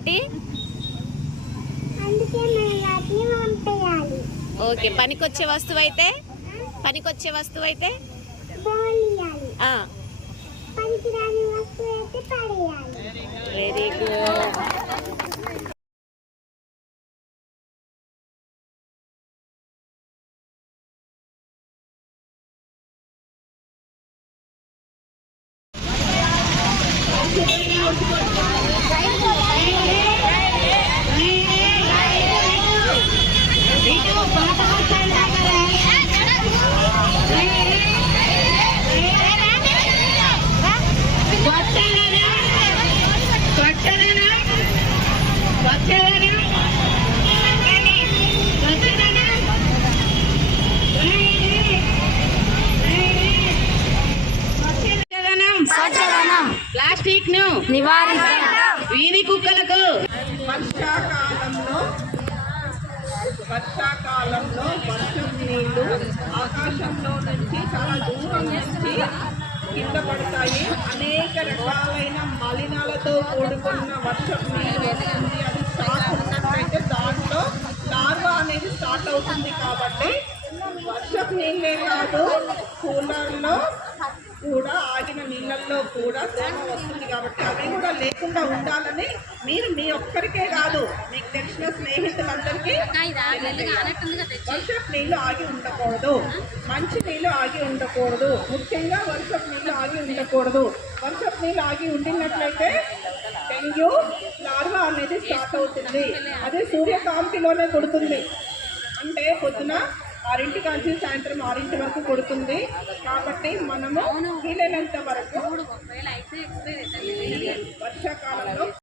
వాటి ఓకే. పనికొచ్చే వస్తువు అయితే వెరీ గుడ్. ప్లాస్టిక్ ను నివారిద్దాం. వీధి కుక్కలకు వర్షాకాలంలో వర్షం నీళ్లు ఆకాశంలో నుంచి చాలా దూరం నుంచి కింద పడతాయి. అనేక రకాలైన మలినాలతో కూడుకున్న వర్షం నీళ్ళు వస్తుంది. అది స్టార్ట్ ఉన్నట్లయితే దాంట్లో లార్వా అనేది స్టార్ట్ అవుతుంది. కాబట్టి వర్షపు నీళ్ళే కాదు, కూలర్లో కూడా ఆగిన నీళ్ళల్లో కూడా దోమ వస్తుంది. కాబట్టి అవి కూడా లేకుండా ఉండాలని మీరు మీ ఒక్కరికే కాదు, మీకు తెలిసిన స్నేహితులందరికీ వర్షపు నీళ్ళు ఆగి ఉండకూడదు, మంచి నీళ్ళు ఆగి ఉండకూడదు, ముఖ్యంగా వర్షపు నీళ్ళు ఆగి ఉండకూడదు. వర్షపు నీళ్ళు ఆగి ఉండినట్లయితే డెంగ్యూ లార్వా అనేది స్టార్ట్ అవుతుంది. అది సూర్యకాంతిలోనే కొడుతుంది. అంటే పొద్దున 6 నుంచి సాయంత్రం 6 వరకు కొడుతుంది. కాబట్టి మనము వీలైనంత వరకు వర్షాకాలంలో